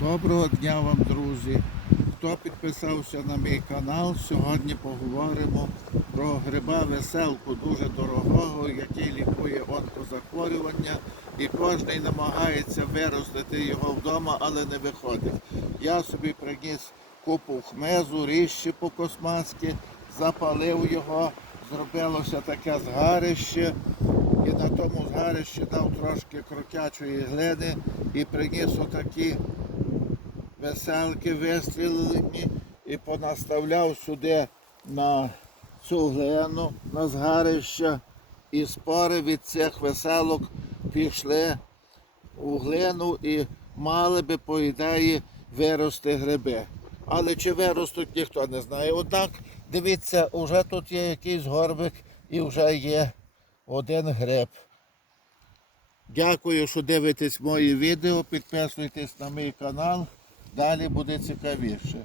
Доброго дня вам, друзі! Хто підписався на мій канал, сьогодні поговоримо про гриба веселку дуже дорогого, який лікує онкозахворювання. І кожен намагається виростити його вдома, але не виходить. Я собі приніс купу хмезу, ріщі по космацьки, запалив його, зробилося таке згарище. І на тому згарищі дав трошки крутячої глини і приніс отакі веселки вистрілені і понаставляв сюди на цю глину, на згарище, і спори від цих веселок пішли у глину і мали би, по ідеї, вирости гриби. Але чи виростуть, ніхто не знає. Однак, дивіться, вже тут є якийсь горбик і вже є один гриб. Дякую, що дивитесь мої відео. Підписуйтесь на мій канал. Далі буде цікавіше.